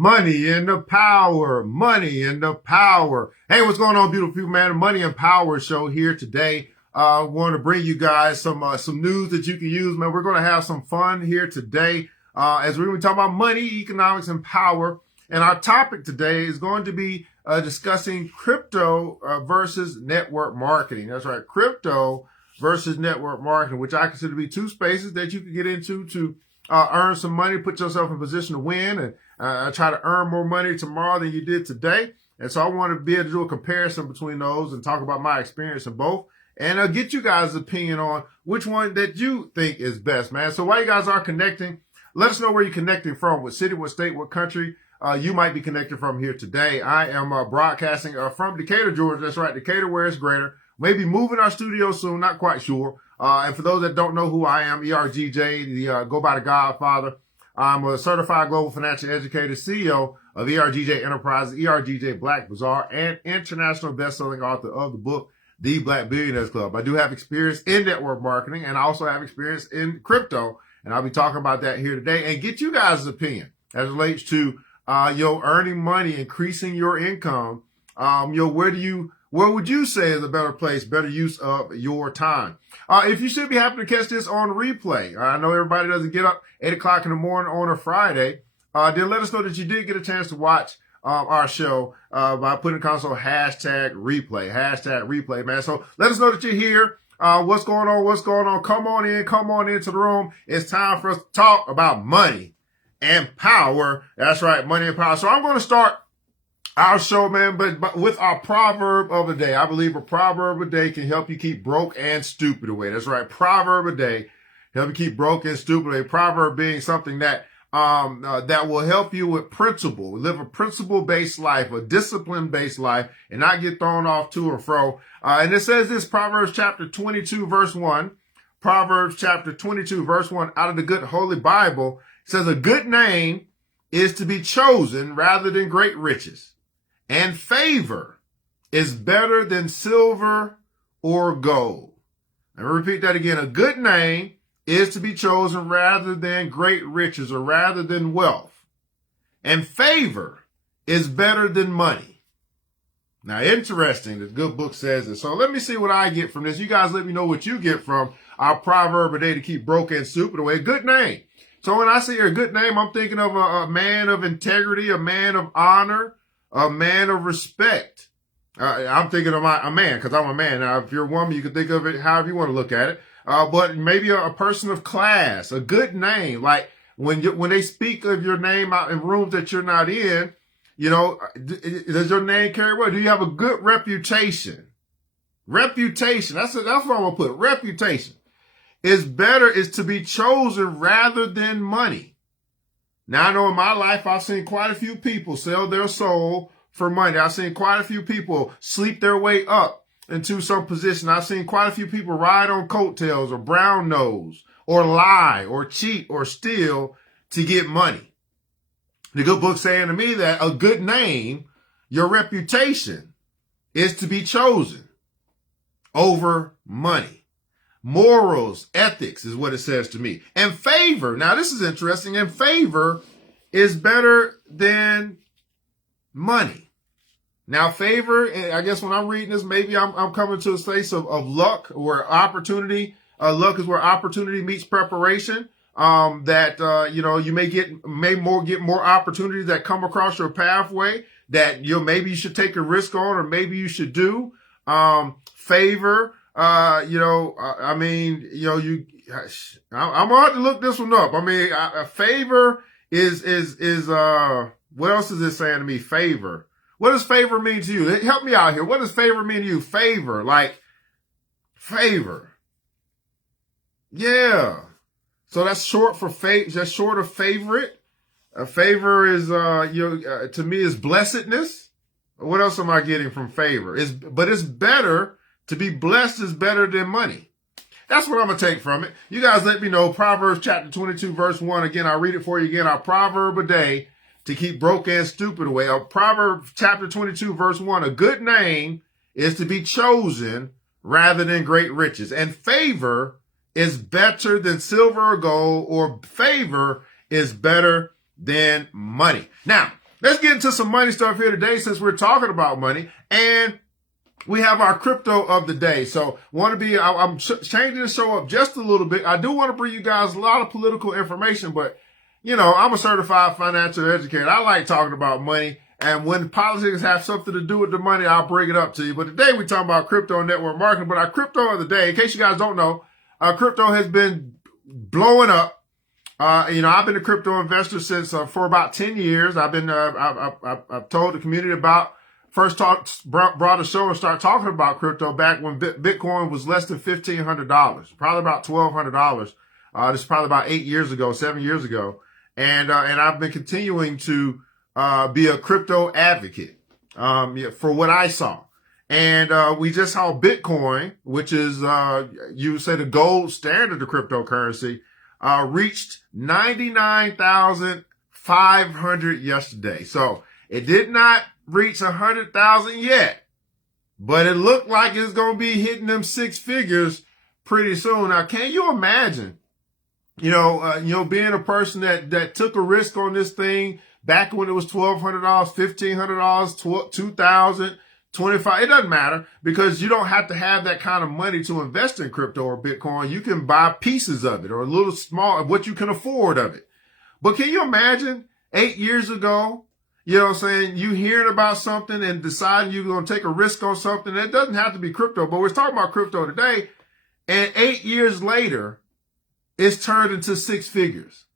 Money and the power, money and the power. Hey, what's going on, beautiful people, man? Money and Power show here today. I want to bring you guys some news that you can use, man. We're going to have some fun here today as we're going to be talking about money, economics, and power. And our topic today is going to be discussing crypto versus network marketing. That's right, crypto versus network marketing, which I consider to be two spaces that you can get into to earn some money, put yourself in a position to win, and try to earn more money tomorrow than you did today. And so I want to be able to do a comparison between those and talk about my experience in both and get you guys' opinion on which one that you think is best, man. So while you guys are connecting, let us know where you're connecting from, what city, what state, what country you might be connected from here today. I am broadcasting from Decatur, Georgia. That's right, Decatur, where it's greater. Maybe moving our studio soon, not quite sure. And for those that don't know who I am, ERGJ, go by the Godfather. I'm a certified global financial educator, CEO of ERGJ Enterprises, ERGJ Black Bazaar, and international best-selling author of the book, The Black Billionaires Club. I do have experience in network marketing, and I also have experience in crypto, and I'll be talking about that here today and get you guys' opinion as it relates to earning money, increasing your income. Where would you say is a better place, better use of your time? If you should be happy to catch this on replay, I know everybody doesn't get up 8 o'clock in the morning on a Friday. Then let us know that you did get a chance to watch our show by putting in the console hashtag replay, man. So let us know that you're here. What's going on? Come on into the room. It's time for us to talk about money and power. That's right, money and power. So I'm going to start our show, man, but with our proverb of the day. I believe a proverb of the day can help you keep broke and stupid away. That's right, proverb of the day, help you keep broke and stupid away. Proverb being something that that will help you with principle, live a principle-based life, a discipline-based life, and not get thrown off to and fro. And it says this, Proverbs chapter 22, verse 1. Proverbs chapter 22, verse 1, out of the good Holy Bible, says a good name is to be chosen rather than great riches. And favor is better than silver or gold. Let me repeat that again. A good name is to be chosen rather than great riches or rather than wealth. And favor is better than money. Now, interesting, the good book says this. So let me see what I get from this. You guys let me know what you get from our proverb a day to keep broke and stupid away. A good name. So when I say a good name, I'm thinking of a man of integrity, a man of honor, a man of respect. I'm thinking of a man because I'm a man. Now, if you're a woman, you can think of it however you want to look at it. But maybe a person of class, a good name. Like when they speak of your name out in rooms that you're not in, does your name carry weight? Do you have a good reputation? Reputation. That's what I'm going to put. Reputation is to be chosen rather than money. Now, I know in my life, I've seen quite a few people sell their soul for money. I've seen quite a few people sleep their way up into some position. I've seen quite a few people ride on coattails or brown nose or lie or cheat or steal to get money. The good book saying to me that a good name, your reputation, is to be chosen over money. Morals, ethics is what it says to me. And favor, now this is interesting, and favor is better than money. Now favor, I guess when I'm reading this, maybe I'm coming to a place of luck where opportunity, luck is where opportunity meets preparation. You may get more opportunities that come across your pathway that maybe you should take a risk on or maybe you should do. Favor, I'm gonna have to look this one up. I mean, favor is what else is it saying to me? Favor. What does favor mean to you? Help me out here. What does favor mean to you? Favor, like favor. Yeah. So that's short for that's short of favorite. A favor is, to me is blessedness. What else am I getting from favor? But it's better. To be blessed is better than money. That's what I'm going to take from it. You guys let me know. Proverbs chapter 22, verse 1. Again, I'll read it for you again. Our proverb a day to keep broke and stupid away. Proverbs chapter 22, verse 1. A good name is to be chosen rather than great riches. And favor is better than silver or gold, or favor is better than money. Now, let's get into some money stuff here today since we're talking about money. And we have our crypto of the day. So I'm changing the show up just a little bit. I do want to bring you guys a lot of political information, but I'm a certified financial educator. I like talking about money. And when politics have something to do with the money, I'll bring it up to you. But today we're talking about crypto and network marketing. But our crypto of the day, in case you guys don't know, crypto has been blowing up. I've been a crypto investor since for about 10 years. I've told the community about brought a show and started talking about crypto back when Bitcoin was less than $1,500, probably about $1,200. This is probably about 7 years ago. And I've been continuing to be a crypto advocate for what I saw. And we just saw Bitcoin, which is, you would say the gold standard of cryptocurrency, reached 99,500 yesterday. So it did not reach 100,000 yet, but it looked like it's going to be hitting them six figures pretty soon. Now, can you imagine, being a person that took a risk on this thing back when it was $1,200, $1,500, $2,000, $25,000. It doesn't matter because you don't have to have that kind of money to invest in crypto or Bitcoin. You can buy pieces of it or a little small of what you can afford of it. But can you imagine 8 years ago, you hearing about something and deciding you're going to take a risk on something? It doesn't have to be crypto, but we're talking about crypto today. And 8 years later, it's turned into six figures.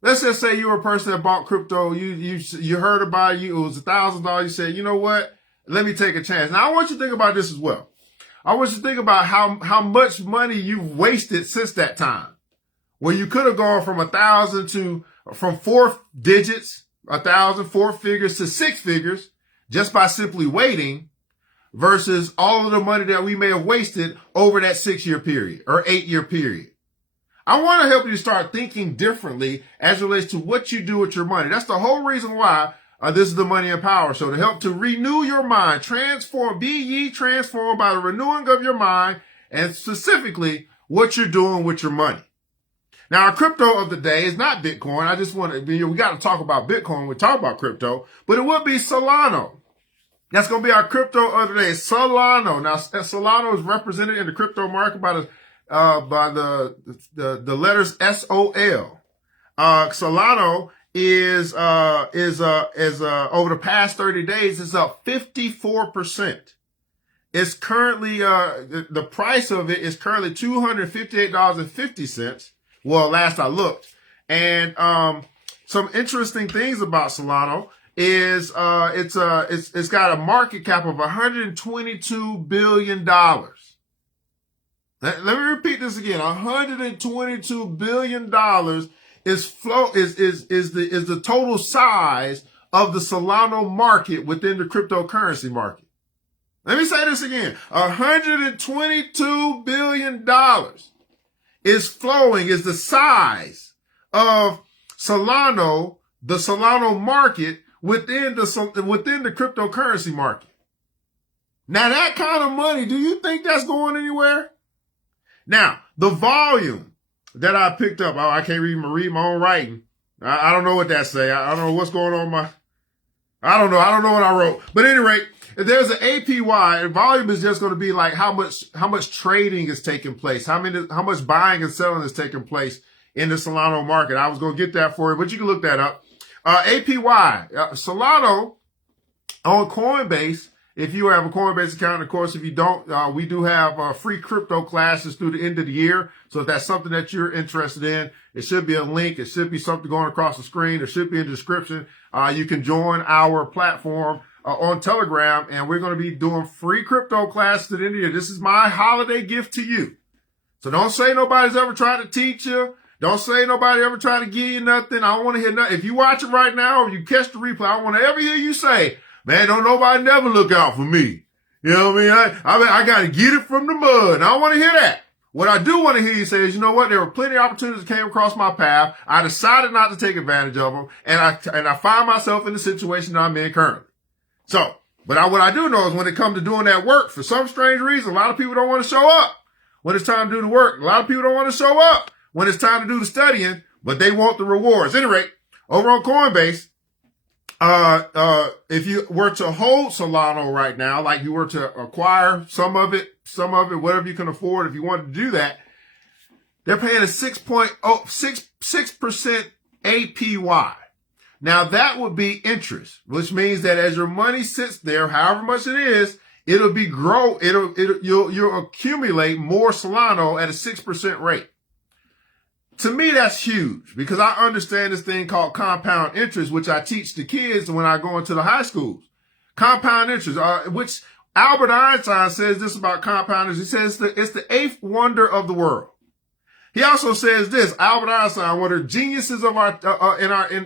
Let's just say you were a person that bought crypto. You heard about it. It was $1,000. You said, you know what? Let me take a chance. Now, I want you to think about this as well. I want you to think about how much money you've wasted since that time. Where you could have gone from 1,000 from four digits, 1,000, four figures to six figures just by simply waiting versus all of the money that we may have wasted over that 6-year period or 8-year period. I want to help you start thinking differently as it relates to what you do with your money. That's the whole reason why this is the Money and Power Show, to help to renew your mind, be ye transformed by the renewing of your mind, and specifically what you're doing with your money. Now, our crypto of the day is not Bitcoin. I just want to, we got to talk about Bitcoin when we talk about crypto, but it would be Solana. That's going to be our crypto of the day, Solana. Now, Solana is represented in the crypto market by the letters SOL. Solana is over the past 30 days is up 54%. It's currently the price of it is currently $258.50. Well, last I looked. And some interesting things about Solana is it's got a market cap of $122 billion. Let me repeat this again. $122 billion is the total size of the Solana market within the cryptocurrency market. Let me say this again. $122 billion is the size of Solana, the Solana market within the cryptocurrency market. Now, that kind of money, do you think that's going anywhere? Now, the volume that I picked up, I can't read my own writing. I don't know what that say. I don't know what's going on I don't know what I wrote. But at any rate, if there's an APY, volume is just going to be like how much trading is taking place, how much buying and selling is taking place in the Solana market. I was going to get that for you, but you can look that up. APY, Solana on Coinbase. If you have a Coinbase account, of course, if you don't, we do have free crypto classes through the end of the year. So if that's something that you're interested in, it should be a link. It should be something going across the screen. It should be in the description. You can join our platform on Telegram, and we're going to be doing free crypto classes at the end of the year. This is my holiday gift to you. So don't say nobody's ever tried to teach you. Don't say nobody ever tried to give you nothing. I don't want to hear nothing. If you watch it right now or you catch the replay, I don't want to ever hear you say, man, don't nobody never look out for me. You know what I mean? I got to get it from the mud. I don't want to hear that. What I do want to hear you say is, you know what? There were plenty of opportunities that came across my path. I decided not to take advantage of them. And I find myself in the situation that I'm in currently. So, but what I do know is when it comes to doing that work, for some strange reason, a lot of people don't want to show up when it's time to do the work. A lot of people don't want to show up when it's time to do the studying, but they want the rewards. At any rate, over on Coinbase, If you were to hold Solano right now, like you were to acquire some of it, whatever you can afford, if you wanted to do that, they're paying a 6% APY. Now that would be interest, which means that as your money sits there, however much it is, you'll accumulate more Solano at a 6% rate. To me, that's huge because I understand this thing called compound interest, which I teach the kids when I go into the high schools. Compound interest, which Albert Einstein says this about compound interest. He says it's the eighth wonder of the world. He also says this, Albert Einstein, one of the geniuses of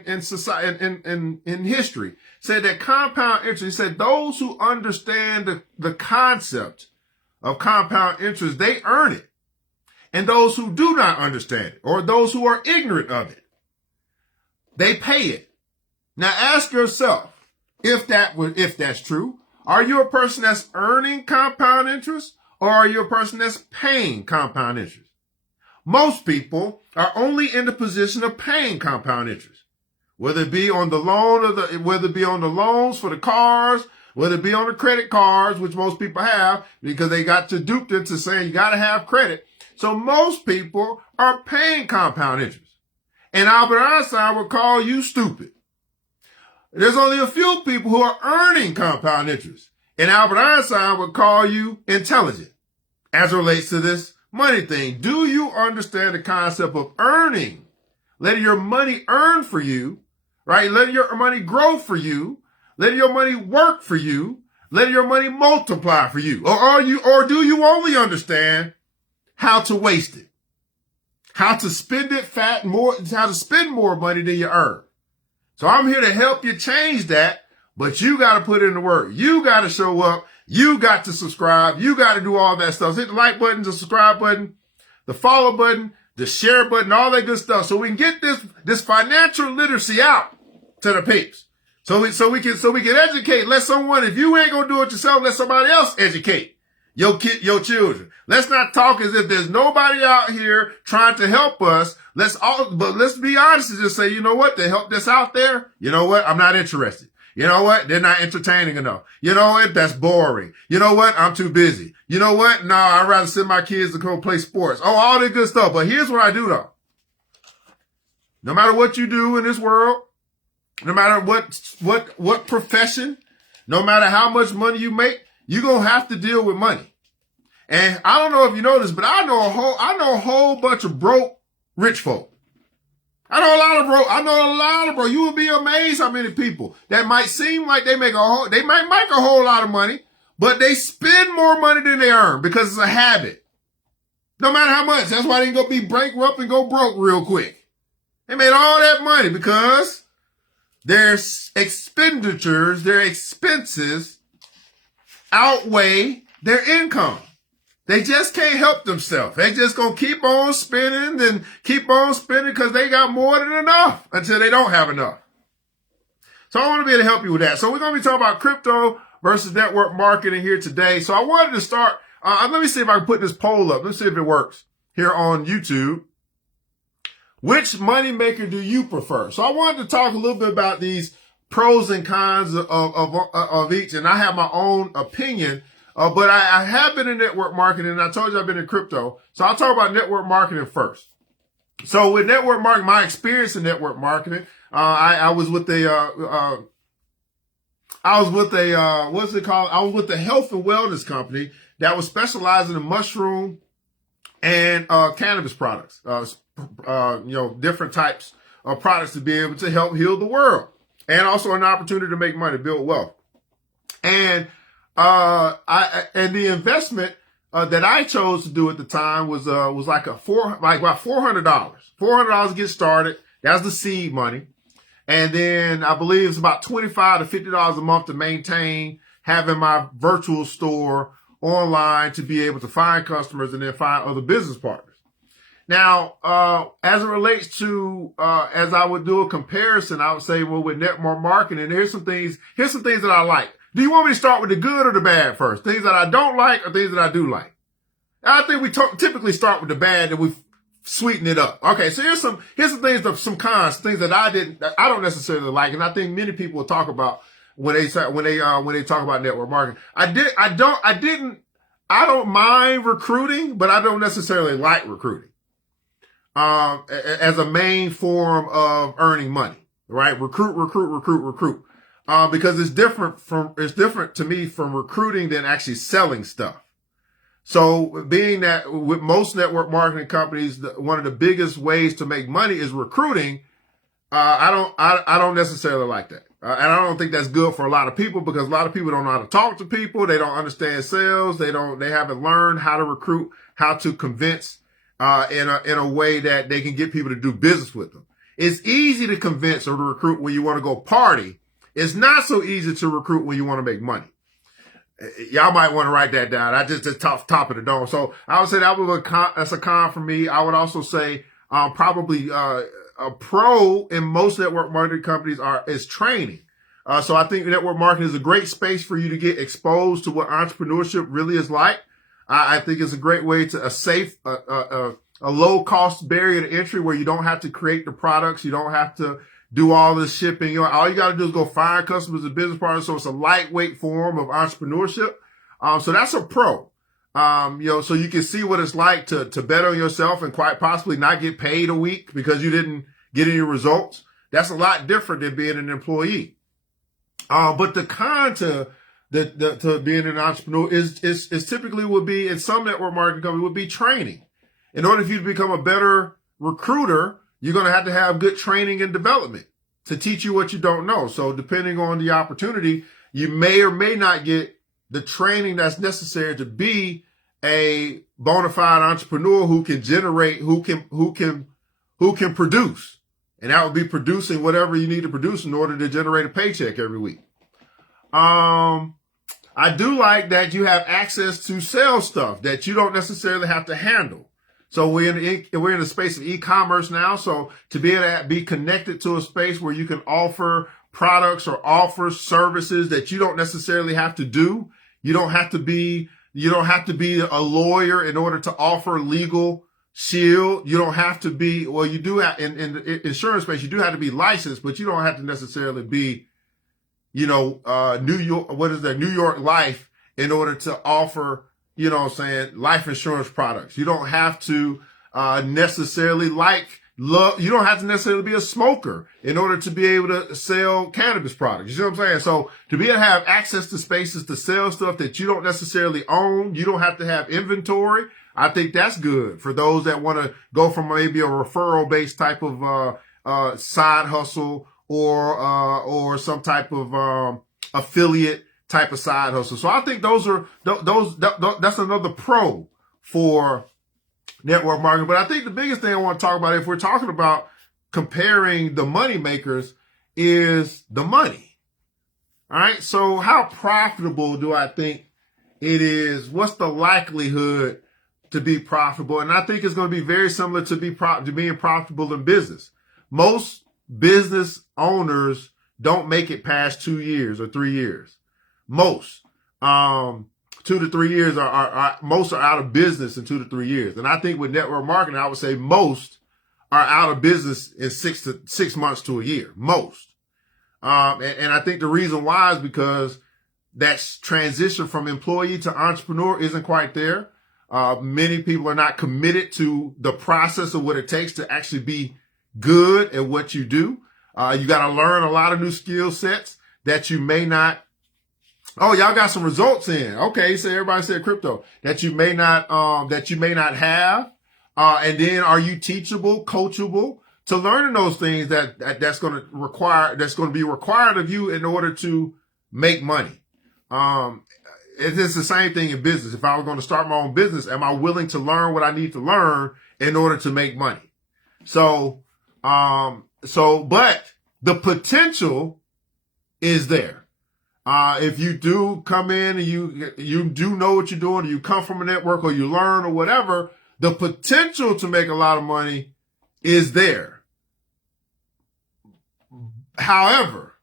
in society, in history, said that compound interest, he said those who understand the concept of compound interest, they earn it. And those who do not understand it, or those who are ignorant of it, they pay it. Now ask yourself, if that's true, are you a person that's earning compound interest, or are you a person that's paying compound interest? Most people are only in the position of paying compound interest, whether it be on the whether it be on the loans for the cars, whether it be on the credit cards, which most people have because they got duped into saying you got to have credit. So most people are paying compound interest. And Albert Einstein would call you stupid. There's only a few people who are earning compound interest. And Albert Einstein would call you intelligent as it relates to this money thing. Do you understand the concept of earning? Letting your money earn for you, right? Letting your money grow for you. Letting your money work for you. Letting your money multiply for you. Or do you only understand how to waste it? How to spend it how to spend more money than you earn. So I'm here to help you change that, but you got to put in the work. You got to show up. You got to subscribe. You got to do all that stuff. Hit the like button, the subscribe button, the follow button, the share button, all that good stuff. So we can get this financial literacy out to the peeps. So we can educate. Let someone, if you ain't going to do it yourself, let somebody else educate your children. Let's not talk as if there's nobody out here trying to help us. But let's be honest and just say, you know what? The help that's out there, you know what? I'm not interested. You know what? They're not entertaining enough. You know what? That's boring. You know what? I'm too busy. You know what? No, I'd rather send my kids to go play sports. Oh, all that good stuff. But here's what I do though. No matter what you do in this world, no matter what profession, no matter how much money you make, you're going to have to deal with money. And I don't know if you know this, but I know a whole bunch of broke rich folk. I know a lot of broke. You would be amazed how many people that might seem like they might make a whole lot of money, but they spend more money than they earn because it's a habit. No matter how much. That's why they ain't gonna be bankrupt and go broke real quick. They made all that money because their expenditures, their expenses outweigh their income. They just can't help themselves. They just gonna keep on spending and keep on spending because they got more than enough until they don't have enough. So I want to be able to help you with that. So we're gonna be talking about crypto versus network marketing here today. So I wanted to start. Let me see if I can put this poll up. Let's see if it works here on YouTube. Which moneymaker do you prefer? So I wanted to talk a little bit about these pros and cons of each, and I have my own opinion. But I have been in network marketing, and I told you I've been in crypto. So I'll talk about network marketing first. So with network marketing, my experience in network marketing, I was with the health and wellness company that was specializing in mushroom and cannabis products. Different types of products to be able to help heal the world, and also an opportunity to make money, build wealth. And the investment that I chose to do at the time was like about $400. $400 to get started. That's the seed money. And then I believe it's about $25 to $50 a month to maintain having my virtual store online to be able to find customers and then find other business partners. Now, as it relates to, as I would do a comparison, I would say, well, with network marketing, here's some things that I like. Do you want me to start with the good or the bad first? Things that I don't like or things that I do like? I think we typically start with the bad and we sweeten it up. Okay, so here's some things, some cons, things that I don't necessarily like, and I think many people will talk about when they talk about network marketing. I don't mind recruiting, but I don't necessarily like recruiting as a main form of earning money. Right? Recruit. Because it's different to me from recruiting than actually selling stuff. So being that with most network marketing companies, one of the biggest ways to make money is recruiting. I don't necessarily like that. And I don't think that's good for a lot of people because a lot of people don't know how to talk to people. They don't understand sales. They haven't learned how to recruit, how to convince, in a way that they can get people to do business with them. It's easy to convince or to recruit when you want to go party. It's not so easy to recruit when you want to make money. Y'all might want to write that down. I just top of the dome. So I would say that's a con for me. I would also say, probably, a pro in most network marketing companies is training. So I think network marketing is a great space for you to get exposed to what entrepreneurship really is like. I think it's a great way to a low cost barrier to entry where you don't have to create the products. You don't have to do all this shipping. All you got to do is go find customers and business partners. So it's a lightweight form of entrepreneurship. So that's a pro. So you can see what it's like to bet on yourself and quite possibly not get paid a week because you didn't get any results. That's a lot different than being an employee. But the con to being an entrepreneur is typically would be in some network marketing companies would be training. In order for you to become a better recruiter, you're going to have good training and development to teach you what you don't know. So depending on the opportunity, you may or may not get the training that's necessary to be a bona fide entrepreneur who can generate, who can produce. And that would be producing whatever you need to produce in order to generate a paycheck every week. I do like that you have access to sell stuff that you don't necessarily have to handle. So we're in the space of e-commerce now. So to be able to be connected to a space where you can offer products or offer services that you don't necessarily have to do. You don't have to be a lawyer in order to offer legal shield. You don't have to be, well, you do have in the insurance space, you do have to be licensed, but you don't have to necessarily be, New York Life in order to offer, life insurance products. You don't have to necessarily you don't have to necessarily be a smoker in order to be able to sell cannabis products. You see what I'm saying? So to be able to have access to spaces to sell stuff that you don't necessarily own, you don't have to have inventory. I think that's good for those that want to go from maybe a referral based type of side hustle or some type of affiliate type of side hustle. So I think that's another pro for network marketing. But I think the biggest thing I want to talk about, if we're talking about comparing the money makers, is the money. All right. So how profitable do I think it is? What's the likelihood to be profitable? And I think it's going to be very similar to being profitable in business. Most business owners don't make it past 2 years or 3 years. Most, 2 to 3 years most are out of business in 2 to 3 years. And I think with network marketing, I would say most are out of business in 6 months to a year. Most. And I think the reason why is because that transition from employee to entrepreneur isn't quite there. Many people are not committed to the process of what it takes to actually be good at what you do. You got to learn a lot of new skill sets that you may not. Oh, y'all got some results in. Okay, so everybody said crypto that you may not have. And then are you teachable, coachable to learning those things that's going to be required of you in order to make money? It's the same thing in business. If I was going to start my own business, am I willing to learn what I need to learn in order to make money? But the potential is there. If you do come in and you do know what you're doing, or you come from a network or you learn or whatever, the potential to make a lot of money is there. However,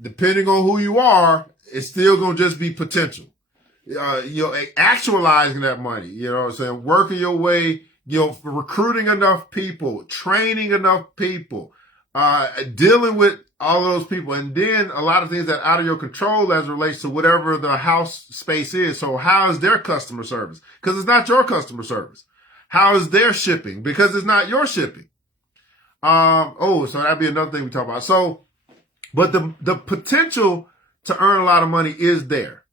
depending on who you are, it's still going to just be potential. Actualizing that money, what I'm saying, working your way recruiting enough people, training enough people, dealing with all those people, and then a lot of things that are out of your control as it relates to whatever the house space is. So how is their customer service? Because it's not your customer service. How is their shipping? Because it's not your shipping. So that'd be another thing we talk about. So, but the potential to earn a lot of money is there.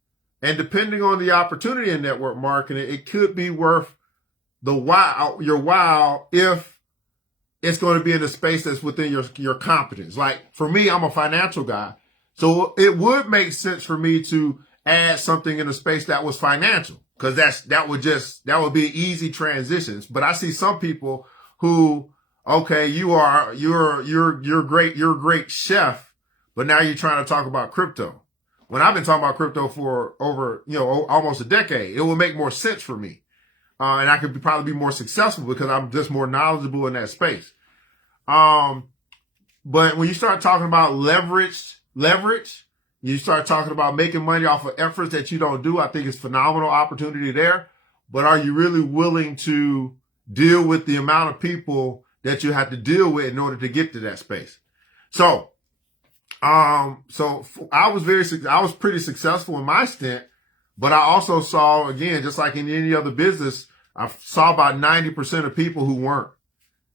And depending on the opportunity in network marketing, it could be worth your while if it's going to be in a space that's within your competence. Like for me, I'm a financial guy. So it would make sense for me to add something in a space that was financial, because that would be easy transitions. But I see some people who, okay, you're great, you're a great chef, but now you're trying to talk about crypto. When I've been talking about crypto for over, almost a decade, it will make more sense for me. And I could probably be more successful because I'm just more knowledgeable in that space. But when you start talking about leverage, you start talking about making money off of efforts that you don't do, I think it's phenomenal opportunity there. But are you really willing to deal with the amount of people that you have to deal with in order to get to that space? So I was pretty successful in my stint, but I also saw, again, just like in any other business, I saw about 90% of people who weren't,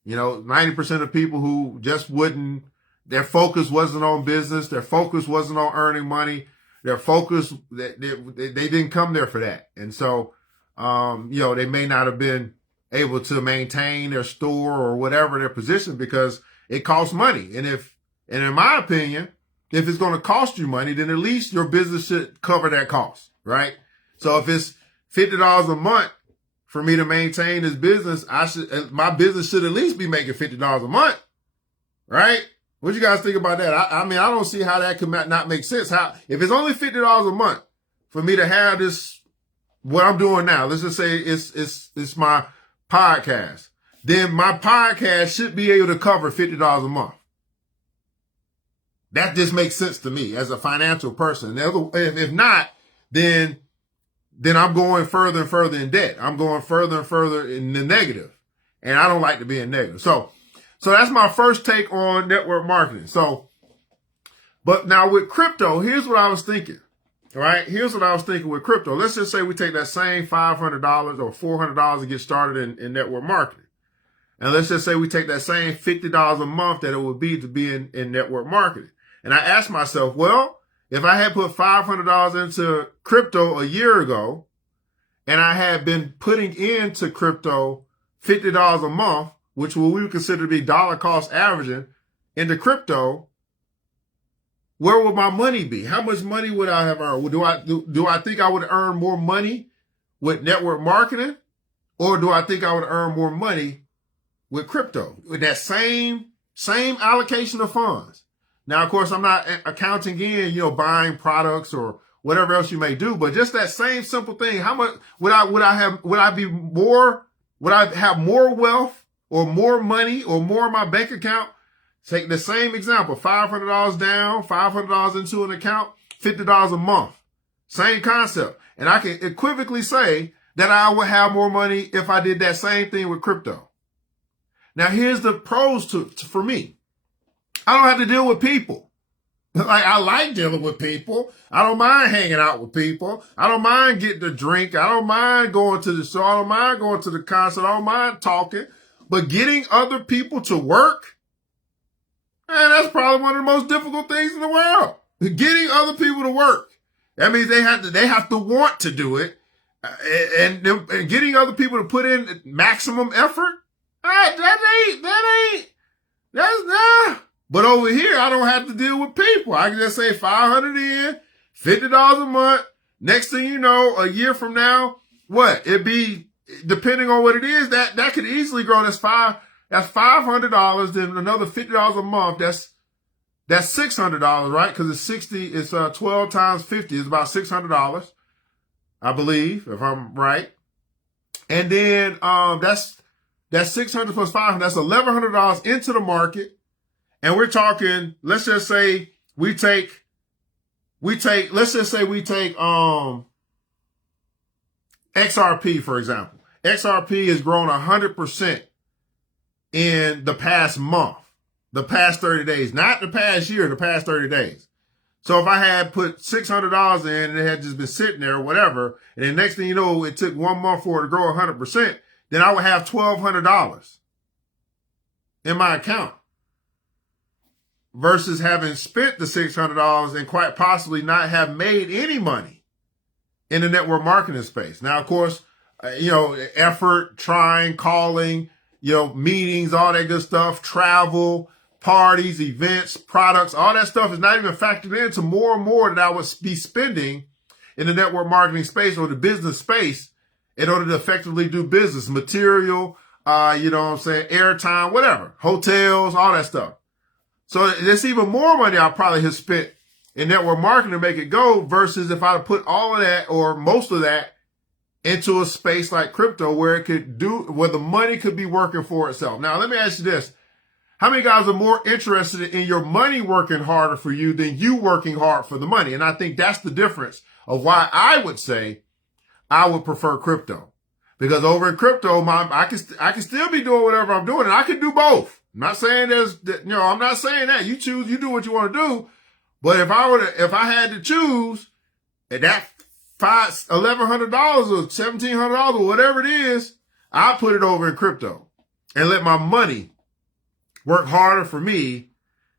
90% of people who just wouldn't, their focus wasn't on business. Their focus wasn't on earning money. Their focus, they didn't come there for that. And so, they may not have been able to maintain their store or whatever their position because it costs money. And in my opinion, if it's going to cost you money, then at least your business should cover that cost, right? So if it's $50 a month for me to maintain this business, my business should at least be making $50 a month, right? What you guys think about that? I mean, I don't see how that could not make sense. If it's only $50 a month for me to have this, what I'm doing now, let's just say it's my podcast, then my podcast should be able to cover $50 a month. That just makes sense to me as a financial person. If not, then I'm going further and further in debt. I'm going further and further in the negative. And I don't like to be in negative. So that's my first take on network marketing. But now with crypto, here's what I was thinking. All right. Here's what I was thinking with crypto. Let's just say we take that same $500 or $400 to get started in network marketing. And let's just say we take that same $50 a month that it would be to be in network marketing. And I asked myself, well, if I had put $500 into crypto a year ago and I had been putting into crypto $50 a month, which we would consider to be dollar cost averaging into crypto, where would my money be? How much money would I have earned? Do I think I would earn more money with network marketing, or do I think I would earn more money with crypto with that same allocation of funds? Now, of course, I'm not accounting in, buying products or whatever else you may do, but just that same simple thing. How much would I have more wealth or more money or more in my bank account? Take the same example, $500 down, $500 into an account, $50 a month. Same concept. And I can equivocally say that I would have more money if I did that same thing with crypto. Now, here's the pros for me. I don't have to deal with people. I like dealing with people. I don't mind hanging out with people. I don't mind getting a drink. I don't mind going to the show. I don't mind going to the concert. I don't mind talking. But getting other people to work, man, that's probably one of the most difficult things in the world. Getting other people to work. That means they have to want to do it. And getting other people to put in maximum effort, that's not. But over here, I don't have to deal with people. I can just say $500 in, $50 a month. Next thing you know, a year from now, it'd be, depending on what it is, that could easily grow. That's $500, then another $50 a month. That's $600, right? Because it's 12 times 50 is about $600, I believe, if I'm right. And then that's 600 plus 500. That's $1,100 into the market. And we're talking, let's just say we take XRP, for example. XRP has grown 100% in the past month, the past 30 days, not the past year, the past 30 days. So if I had put $600 in and it had just been sitting there or whatever, and then next thing you know, it took 1 month for it to grow 100%, then I would have $1,200 in my account versus having spent the $600 and quite possibly not have made any money in the network marketing space. Now, of course, effort, trying, calling, meetings, all that good stuff, travel, parties, events, products, all that stuff is not even factored into more and more that I would be spending in the network marketing space or the business space in order to effectively do business, material, airtime, whatever, hotels, all that stuff. So there's even more money I probably have spent in network marketing to make it go versus if I put all of that or most of that into a space like crypto where the money could be working for itself. Now, let me ask you this. How many guys are more interested in your money working harder for you than you working hard for the money? And I think that's the difference of why I would say I would prefer crypto. Because over in crypto, I can still be doing whatever I'm doing, and I can do both. I'm not saying I'm not saying that. You choose, you do what you want to do. But if I had to choose, and that $1,100 or $1,700 or whatever it is, I put it over in crypto and let my money work harder for me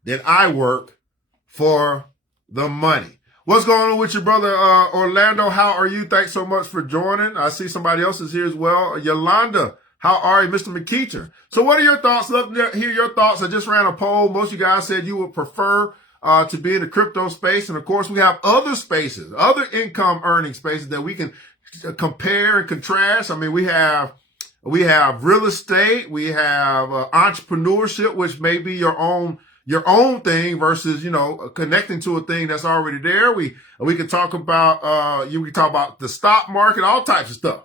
than I work for the money. What's going on with your brother, Orlando? How are you? Thanks so much for joining. I see somebody else is here as well. Yolanda, how are you? Mr. McKeecher. So what are your thoughts? Love to hear your thoughts. I just ran a poll. Most of you guys said you would prefer to be in the crypto space. And of course, we have other spaces, other income earning spaces that we can compare and contrast. I mean, we have real estate. We have entrepreneurship, which may be your own thing versus, connecting to a thing that's already there. We can talk about, we can talk about the stock market, all types of stuff.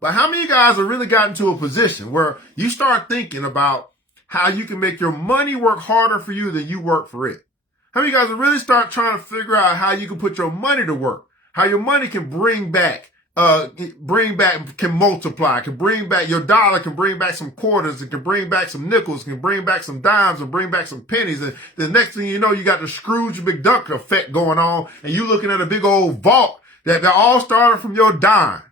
But how many of you guys have really gotten to a position where you start thinking about how you can make your money work harder for you than you work for it? How many of you guys have really start trying to figure out how you can put your money to work, how your money can bring back, can multiply, can bring back your dollar, can bring back some quarters, it can bring back some nickels, can bring back some dimes, and bring back some pennies. And the next thing you know, you got the Scrooge McDuck effect going on, and you looking at a big old vault that all started from your dime.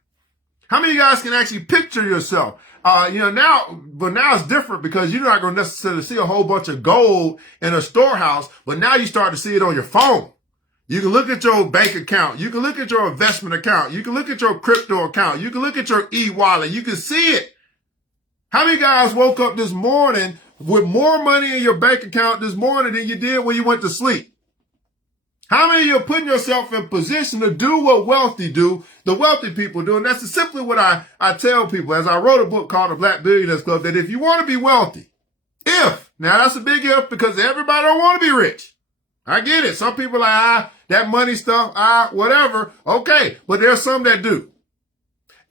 How many of you guys can actually picture yourself? Now it's different because you're not going to necessarily see a whole bunch of gold in a storehouse, but now you start to see it on your phone. You can look at your bank account. You can look at your investment account. You can look at your crypto account. You can look at your e-wallet. You can see it. How many guys woke up this morning with more money in your bank account this morning than you did when you went to sleep? How many of you are putting yourself in position to do what the wealthy people do? And that's simply what I tell people as I wrote a book called The Black Billionaires Club, that if you want to be wealthy, now that's a big if because everybody don't want to be rich. I get it. Some people are like, that money stuff, whatever. Okay. But there's some that do.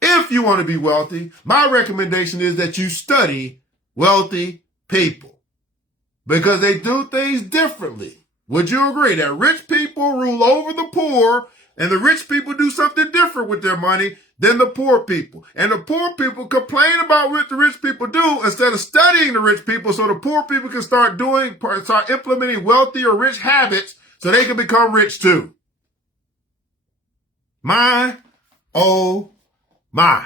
If you want to be wealthy, my recommendation is that you study wealthy people because they do things differently. Would you agree that rich people rule over the poor and the rich people do something different with their money than the poor people? And the poor people complain about what the rich people do instead of studying the rich people so the poor people can start implementing wealthy or rich habits so they can become rich too. My, oh my.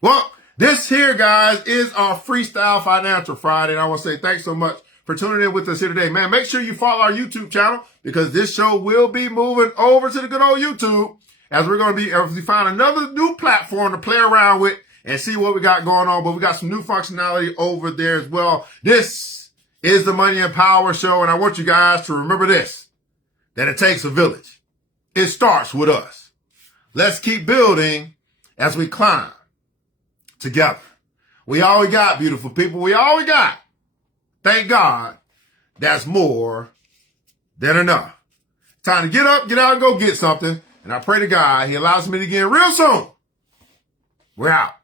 Well, this here, guys, is our Freestyle Financial Friday. And I want to say thanks so much for tuning in with us here today. Man, make sure you follow our YouTube channel because this show will be moving over to the good old YouTube as we find another new platform to play around with and see what we got going on. But we got some new functionality over there as well. This is the Money and Power Show, and I want you guys to remember this, that it takes a village. It starts with us. Let's keep building as we climb together. We all we got, beautiful people. We all we got. Thank God, that's more than enough. Time to get up, get out, and go get something. And I pray to God He allows me to get in real soon. We're out.